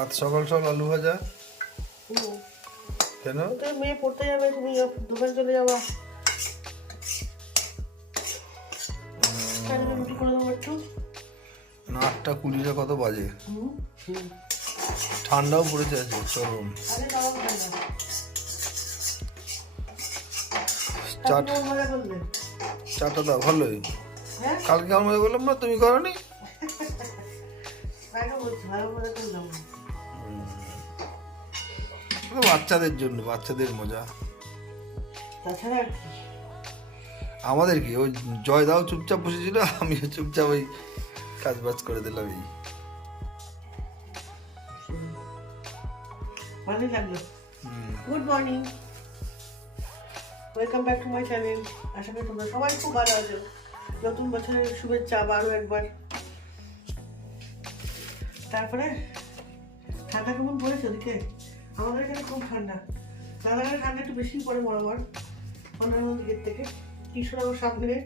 আজ সকাল সকাল আলু ভাজা কেন? মেয়ে পড়তে যাবে, তুমি দোকান চলে যাবা, রুটি করে দেবো একটু। 8:20 কত বাজে? ঠান্ডাও পড়েছে আজকে চরম। চাটা দাও ভালোই। কালকে আমার মজা করলাম না, তুমি করনি? বাচ্চাদের জন্য, বাচ্চাদের মজা। আমাদের কি ওই জয় দাও চুপচাপ বসেছিল, আমি চুপচাপ ওই কাজ বাজ করে দিলাম। এই ভালো লাগলো। Good morning, welcome back to my channel. আশা করি তোমরা সবাই খুব ভালো আছো। নতুন বছরের শুভেচ্ছা আরও একবার। তারপরে ঠান্ডা কেমন পড়েছে ওদিকে? আমাদের এখানে খুব ঠান্ডা। দাদার ঠান্ডা একটু বেশি পড়ে বরাবর অন্যান্য দিকের থেকে। কৃষ্ণনগর সামনে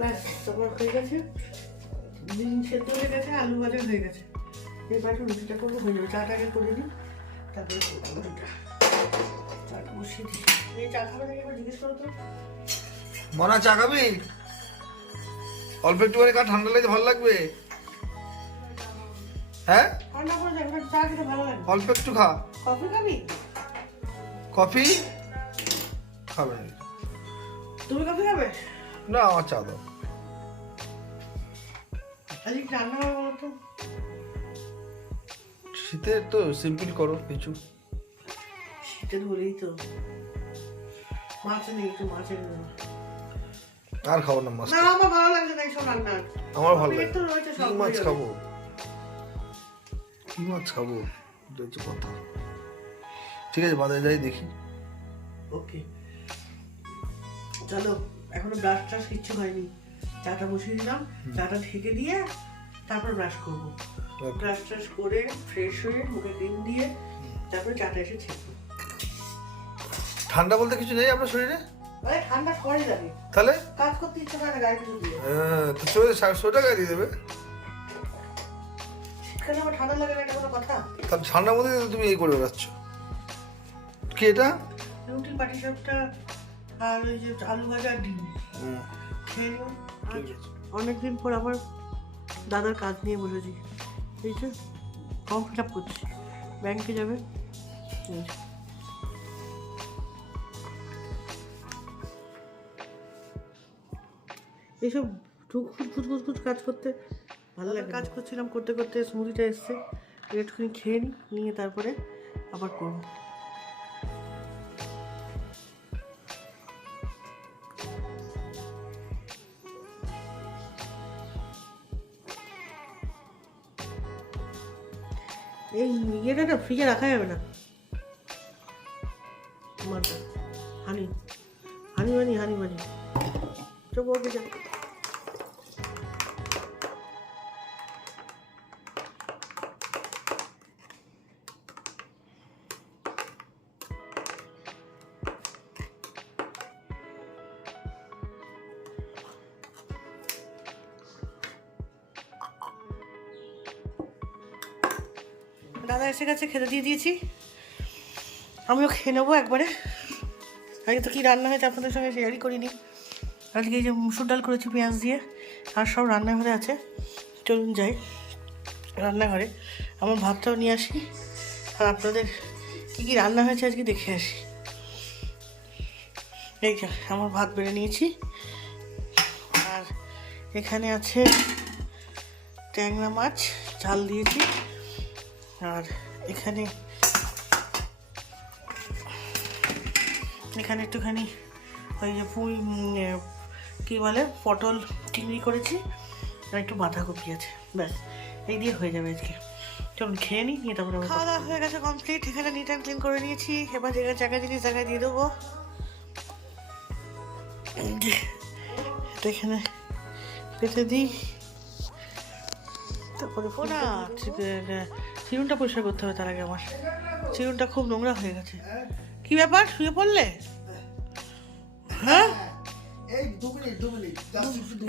ব্যাস তোমার হয়ে গেছে, ডিম সেদ্ধ হয়ে গেছে, আলু ভাজা হয়ে গেছে। এবার রুটিটা করবো, হয়ে যাবে। চাটা আগে করে দিই, তারপরে রুটিটা। চাটা বসিয়ে দিই। এই চা খাবে নাকি একবার জিজ্ঞেস করো তো। মনা চা খাবি? অল্প একটু করে খা, ঠান্ডা লাগছে ভালো লাগবে। হ্যাঁ ঠান্ডা করে যাবে, চা খেতে ভালো লাগে। অল্প একটু খা। কফি খাবি? কফি খাবে? তুমি কফি খাবে? না, আমার চা দাও। আজকে কি রান্না হবে বলো তো? শীতের তো সিম্পল করো কিছু। শীতের বলেই তো মাছ নেই, একটু মাছের আর খাবো না মাছ। না, আমার ভালো লাগছে না এইসব রান্না। আমার ভালো লাগে। তো রয়েছে সব, কি মাছ খাবো? কি মাছ খাবো এটা হচ্ছে কথা। ঠিক আছে, বাজারে যাই দেখি। ওকে চলো। এখনো ব্রাশ টাশ কিচ্ছু হয়নি। চাটা বসিয়ে দিলাম, চাটা ঢেকে দিয়ে তারপর ব্রাশ করবো। ব্রাশ টাশ করে ফ্রেশ হয়ে মুখে ক্রিম দিয়ে তারপরে চাটা এসে ছেঁকবো। ঠান্ডা বলতে কিছু নেই আপনার শরীরে? আরে ঠান্ডা সরে যাবে, তাহলে কাজ করতে ইচ্ছে করে না গায়ে কিছু দিয়ে। তো শরীরে 100 টাকা দিয়ে দেবে। শীতকালে আমার ঠান্ডা লাগে না, এটা কোনো কথা? তাহলে ঠান্ডার মধ্যে তো তুমি এই করে বেড়াচ্ছ। কি এটা? রুটি, পাটিসাপটা আর ওই যে আলু ভাজা আর ডিম খেয়ে নিও। আজ অনেকদিন পর আবার দাদার কাজ নিয়ে বসেছি। এই যে ফর্ম ফিল আপ করছি, ব্যাংকে যাবে। এইসব খুঁজ কাজ করতে ভালো লাগে। কাজ করছিলাম, করতে করতে স্মুদিটা এসছে, একটুখানি খেয়ে নিয়ে তারপরে আবার করবো। এই ইয়েটা না ফ্রিজে রাখা যাবে না। হানি হানি বানি হানি বানি চোখ ওকে যা। দাদা এসে গেছে, খেতে দিয়ে দিয়েছি, আমিও খেয়ে নেবো একবারে। আজকে তো কী রান্না হয়েছে আপনাদের সঙ্গে শেয়ারই করিনি। আজকে এই যে মুসুর ডাল করেছি পেঁয়াজ দিয়ে, আর সব রান্নাঘরে আছে। চলুন যাই রান্নাঘরে, আমার ভাতটাও নিয়ে আসি, আর আপনাদের কী কী রান্না হয়েছে আজকে দেখে আসি। এই যে আমার ভাত বেড়ে নিয়েছি, আর এখানে আছে ট্যাংরা মাছ ঝাল দিয়েছি, আর এখানে একটুখানি ওই যে কী বলে পটল চিংড়ি করেছি, আর একটু বাঁধাকপি আছে। ব্যাস এই দিয়ে হয়ে যাবে আজকে। চলুন খেয়ে নিই, নিয়ে তারপরে খাওয়া দাওয়া হয়ে গেছে কমপ্লিট। এখানে নিট অ্যান্ড ক্লিন করে নিয়েছি, এবার জায়গায় জিনিস জায়গায় দিয়ে দেবো। এটা এখানে পেতে দিই, তারপরে ফোনা চিরুনটা পরিষ্কার করতে হবে তার আগে। আমার চিরুনটা খুব নোংরা হয়ে গেছে। কি ব্যাপার, শুয়ে পড়লে? হ্যাঁ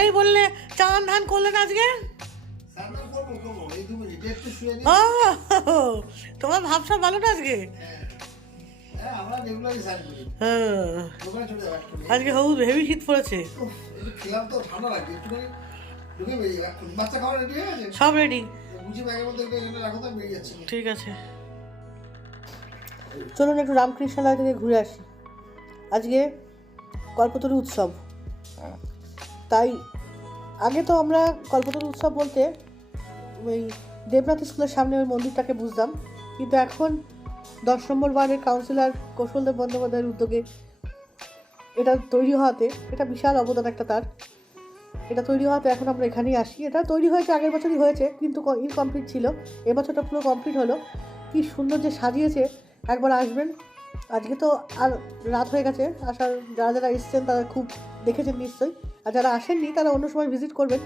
এই বললে চান ধান করলেন আজকে? শুয়ে নি। তোমার ভাবসা ভালো না আজকে? হ্যাঁ আমরা রেগুলারই স্নান করি। হ্যাঁ, দোকানে চলে যাবো একটু। আজকে হেভি শীত পড়েছে। উফ, এই যে খেলাম তো ঠান্ডা লাগছে একটুখানি ঢুকে বেরিয়ে যাবে এখন। বাচ্চা খাওয়া রেডি হয়ে গেছে? সব রেডি। বুঝি ব্যাগের মধ্যে এটা এখানে রাখো তো আমি বেরিয়ে যাচ্ছি। ঠিক আছে, চলুন একটু রামকৃষ্ণালয় থেকে ঘুরে আসি। আজকে কল্পতরু উৎসব, তাই আগে তো আমরা কল্পতরু উৎসব বলতে ওই দেবনাথ স্কুলের সামনে ওই মন্দিরটাকে বুঝতাম, কিন্তু এখন 10 নম্বর ওয়ার্ডের কাউন্সিলর কৌশলদেব বন্দ্যোপাধ্যায়ের উদ্যোগে এটা তৈরি হওয়াতে, এটা বিশাল অবদান একটা তার, এটা তৈরি হওয়াতে এখন আমরা এখানেই আসি। এটা তৈরি হয়েছে আগের বছরই হয়েছে, কিন্তু ইনকমপ্লিট ছিল। এবছরটা পুরো কমপ্লিট হলো। কি সুন্দর যে সাজিয়েছে, একবার আসবেন। আজকে তো আর রাত হয়ে গেছে, আসার যারা যারা এসছেন তারা খুব দেখেছেন নিশ্চয়ই, আর যারা আসেননি তারা অন্য সময় ভিজিট করবেন।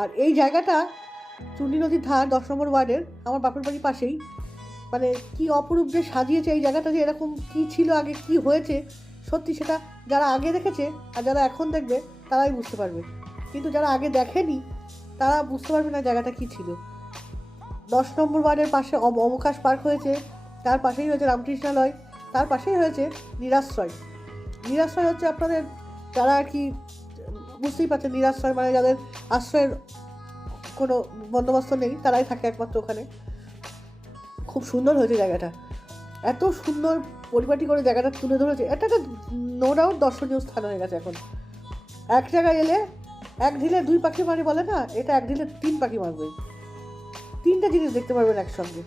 আর এই জায়গাটা চুন্ডি নদীর ধার 10 নম্বর ওয়ার্ডের আমার বাপের বাড়ির পাশেই। মানে কি অপরূপ যে সাজিয়েছে এই জায়গাটা, যে এরকম কি ছিল আগে, কি হয়েছে, সত্যি সেটা যারা আগে দেখেছে আর যারা এখন দেখবে তারাই বুঝতে পারবে, কিন্তু যারা আগে দেখেনি তারা বুঝতে পারবে না জায়গাটা কি ছিল। 10 নম্বর ওয়ার্ডের পাশে অবকাশ পার্ক হয়েছে, তার পাশেই হয়েছে রামকৃষ্ণালয়, তার পাশেই হয়েছে নিরাশ্রয়। নিরাশ্রয় হচ্ছে আপনাদের যারা আর কি বুঝতেই পারছেন, নিরাশ্রয় মানে যাদের আশ্রয়ের কোনো বন্দোবস্ত নেই, তারাই থাকে একমাত্র ওখানে। খুব সুন্দর হয়েছে জায়গাটা, এত সুন্দর পরিপাটি করে জায়গাটা তুলে ধরেছে। এটা একটা নো ডাউট দর্শনীয় স্থান হয়ে গেছে এখন। এক জায়গায় এলে এক ঢিলে 2 পাখি মারে বলে না, এটা এক ঢিলে 3 পাখি মারবে। 3টা জিনিস দেখতে পারবেন একসঙ্গে।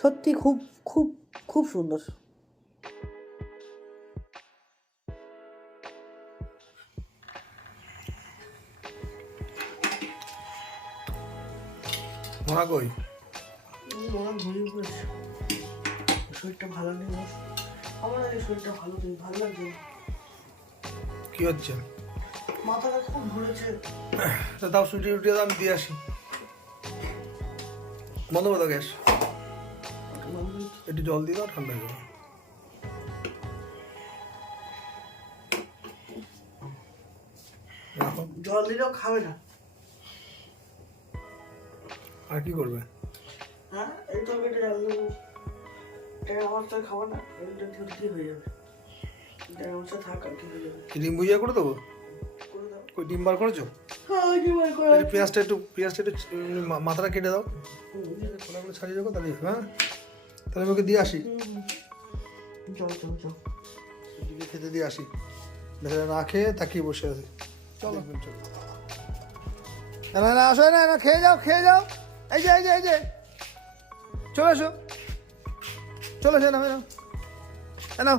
সত্যি খুব খুব খুব সুন্দর। মোনা কই? ঘুমিয়ে পড়েছে, শরীরটা ভালো নেই। আমার আগে শরীরটা ভালো নেই, ভালো লাগছে না। কি হচ্ছে? মাথাটা খুব ঘুরেছে। তা তাও সুটি টুটি আমি দিয়ে আসি। বন্ধ করে দাও গ্যাস। একটু জল দিয়ে দাও, ঠান্ডা হয়ে যাবে। জল দিলেও খাবে না। আর কি করবে? হ্যাঁ, এই তরকারিটা জল দেবো, এটা আমার তো খাবো না, এটা ঠিক হয়ে যাবে। এটা আমার সাথে থাক, আর কি হয়ে যাবে। ডিম ভুজিয়া করে দেবো? করে দাও। ওই ডিম বার করেছো? হ্যাঁ, কি বার করে একটু পেঁয়াজটা একটু মাথাটা কেটে দাও, খোলাগুলো ছাড়িয়ে রাখো, তাহলে হ্যাঁ। তাহলে আমি ওকে দিয়ে আসি, চল চল চল, দিকে খেতে দিয়ে আসি। বেচারা না খেয়ে তাকিয়ে বসে আছে। চলো চলো, না না আসো, না না খেয়ে যাও, খেয়ে যাও। এই যে এই যে এই যে চলে এসো, চলে এসো, না না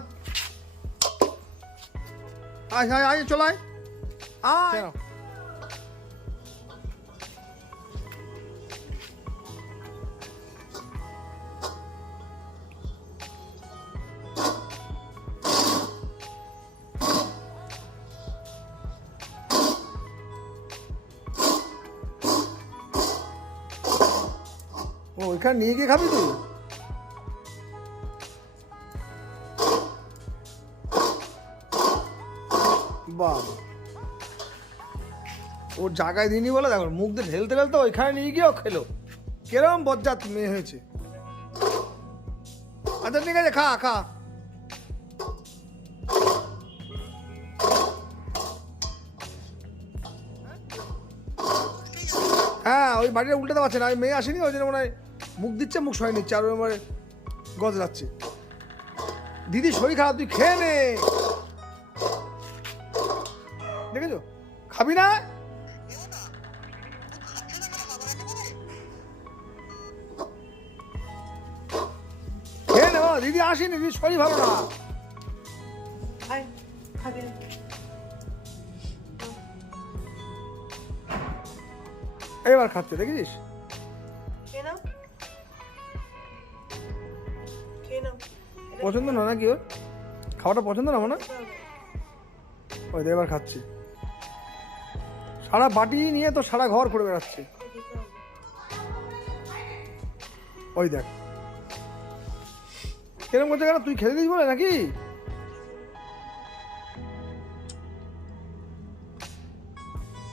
আয় আয় আয়, চলো আয় আয়। ও ওইখানে নিয়ে গিয়ে খাবি তুই? বাবা, ওর জায়গায় দিইনি বলে দেখো মুখ দিয়ে ঢেলতে ঢেলতে ওইখানে নিয়ে গিয়েও খেলো। কিরম বজ্জাত মেয়ে হয়েছে। আচ্ছা ঠিক আছে, খা খা। হ্যাঁ, ওই বাড়িটা উল্টাতে পারছে না, ওই মেয়ে আসেনি, ওই জন্য মনে হয় মুখ দিচ্ছে, মুখ সয় নিচ্ছে, আর ওই আমার গজ যাচ্ছে। দিদি শরীর খারাপ, তুই খেয়ে নে। দেখেছো, খাবি না? খেয়ে নে, দিদি আসেনি, দিদি শরীর ভালো না। আয় খাবে। এবার খাচ্ছে, দেখেছিস? খেয়ে নাও, খেয়ে নাও। পছন্দ না নাকি ওর খাওয়াটা? পছন্দ না মানে? ওই দেখ এবার খাচ্ছে, সারা বাটি নিয়ে তো সারা ঘর করে বেড়াচ্ছে। ওই দেখ কিরম করছে, কেন তুই খেতে দিস বলে নাকি?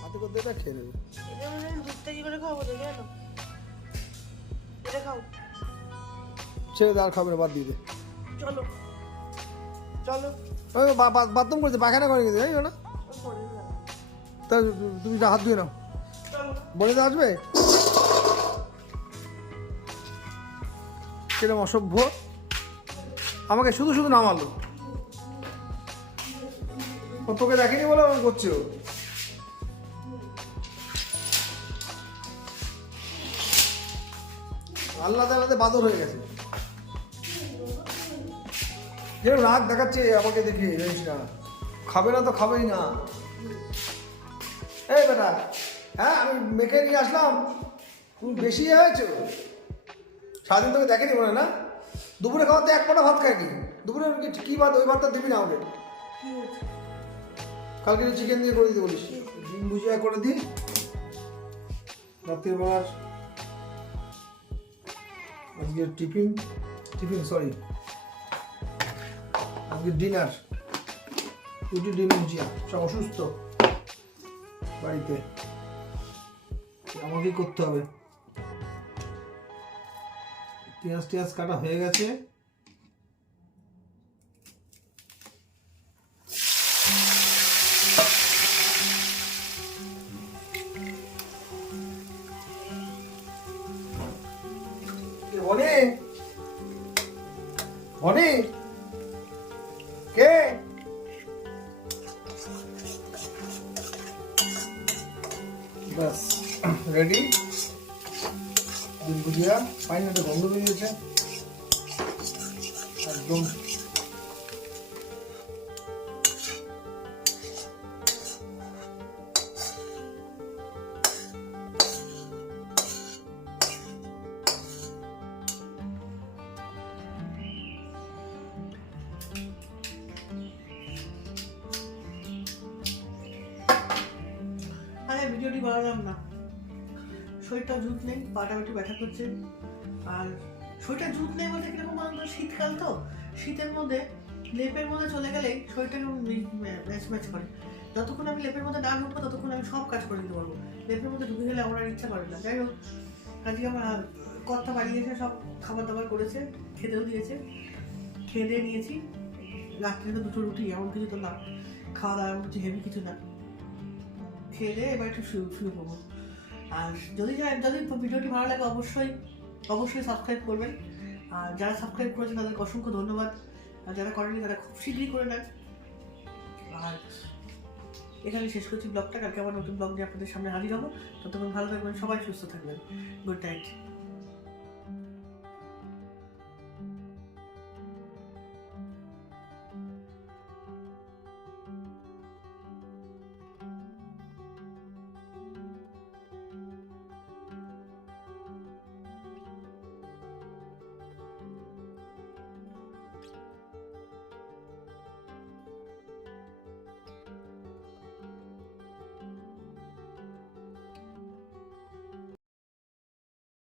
হাতে করে দেবে, খেয়ে নেবে। দুধটা কি করে খাবো তো, জানো? খাও ছেড়ে দে, আর খাবে না, বাদ দিয়ে দে। চলো চলো ওই বাথরুম করছে, পায়খানা করে গেছে, জানি না। তা তুমি হাত ধুয়ে নাও, চলো বলে তো আসবে। কিরম অসভ্য, আমাকে শুধু শুধু নামালো। ও তোকে দেখেনি বলে আমার করছে ও। আল্লাহ তাআলাতে বাদর হয়ে গেছে, যেরকম রাগ দেখাচ্ছে আমাকে দেখে, জানিস না, খাবে না তো খাবেই না। এই বেটা, হ্যাঁ আমি মেখে নিয়ে আসলাম, তুমি বেশি হয়েছো। সারাদিন তোকে দেখেনি মনে হয় না, দুপুরে খাওয়াতে এক পাটা ভাত খাইনি। দুপুরে কি ভাত, ওই ভাতটা দিবি না আমাকে। কি হয়েছে? কালকে চিকেন দিয়ে করে দিতে বলিস, ডিম ভুজিয়া করে দিই। রাত্রিবেলার আজকে টিফিন সরি, আজকে ডিনার রুটি ডিম ভুজিয়া। সব অসুস্থ বাড়িতে, আমাকেই করতে হবে। পেঁয়াজ কাটা হয়ে গেছে। বনে বনে কে? বাস রেডি। ডিম ভুজিয়া পাইনি, একটা গন্ধ বেরিয়েছে একদম। আরে ভিডিওটি বানালাম না, শরীরটা জুত নেই, পাটা একটু ব্যথা করছে। আর শরীরটা জুত নেই বলতে কিরকম বলতো, শীতকাল তো, শীতের মধ্যে লেপের মধ্যে চলে গেলেই শরীরটা কেমন ম্যাচ ম্যাচ করে। যতক্ষণ আমি লেপের মধ্যে না ঢুকবো ততক্ষণ আমি সব কাজ করে দিতে পারবো। লেপের মধ্যে ঢুকে গেলে আমার আর ইচ্ছা করে না। যাই হোক, আজকে আমার কর্তা বাড়িয়েছে, সব খাবার দাবার করেছে, খেতেও দিয়েছে, খেয়ে দিয়ে নিয়েছি। রাত্রে তো দুটো রুটি, এমন কিছু তো না, খাওয়া দাওয়া এমন কিছু হেভি কিছু না। খেয়ে দিয়ে এবার একটু শুয়ে পড়বো। আর যদি ভিডিওটি ভালো লাগে অবশ্যই সাবস্ক্রাইব করবেন। আর যারা সাবস্ক্রাইব করেছেন তাদেরকে অসংখ্য ধন্যবাদ, আর যারা করেনি তারা খুব শীঘ্রই করে নেন। আর এখানে শেষ করছি ব্লগটা, কালকে আবার নতুন ব্লগ নিয়ে আপনাদের সামনে হাজির হবো। ততক্ষণ ভালো থাকবেন, সবাই সুস্থ থাকবেন। Good night.